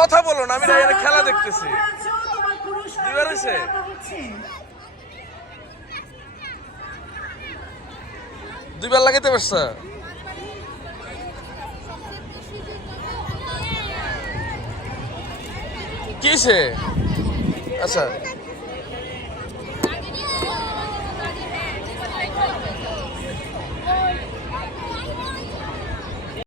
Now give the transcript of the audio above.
কথা বলো না আমি খেলা দেখতেছি। দুইবার হয়েছে? দুইবার লাগাইতে পারছ? কিসে আচ্ছা।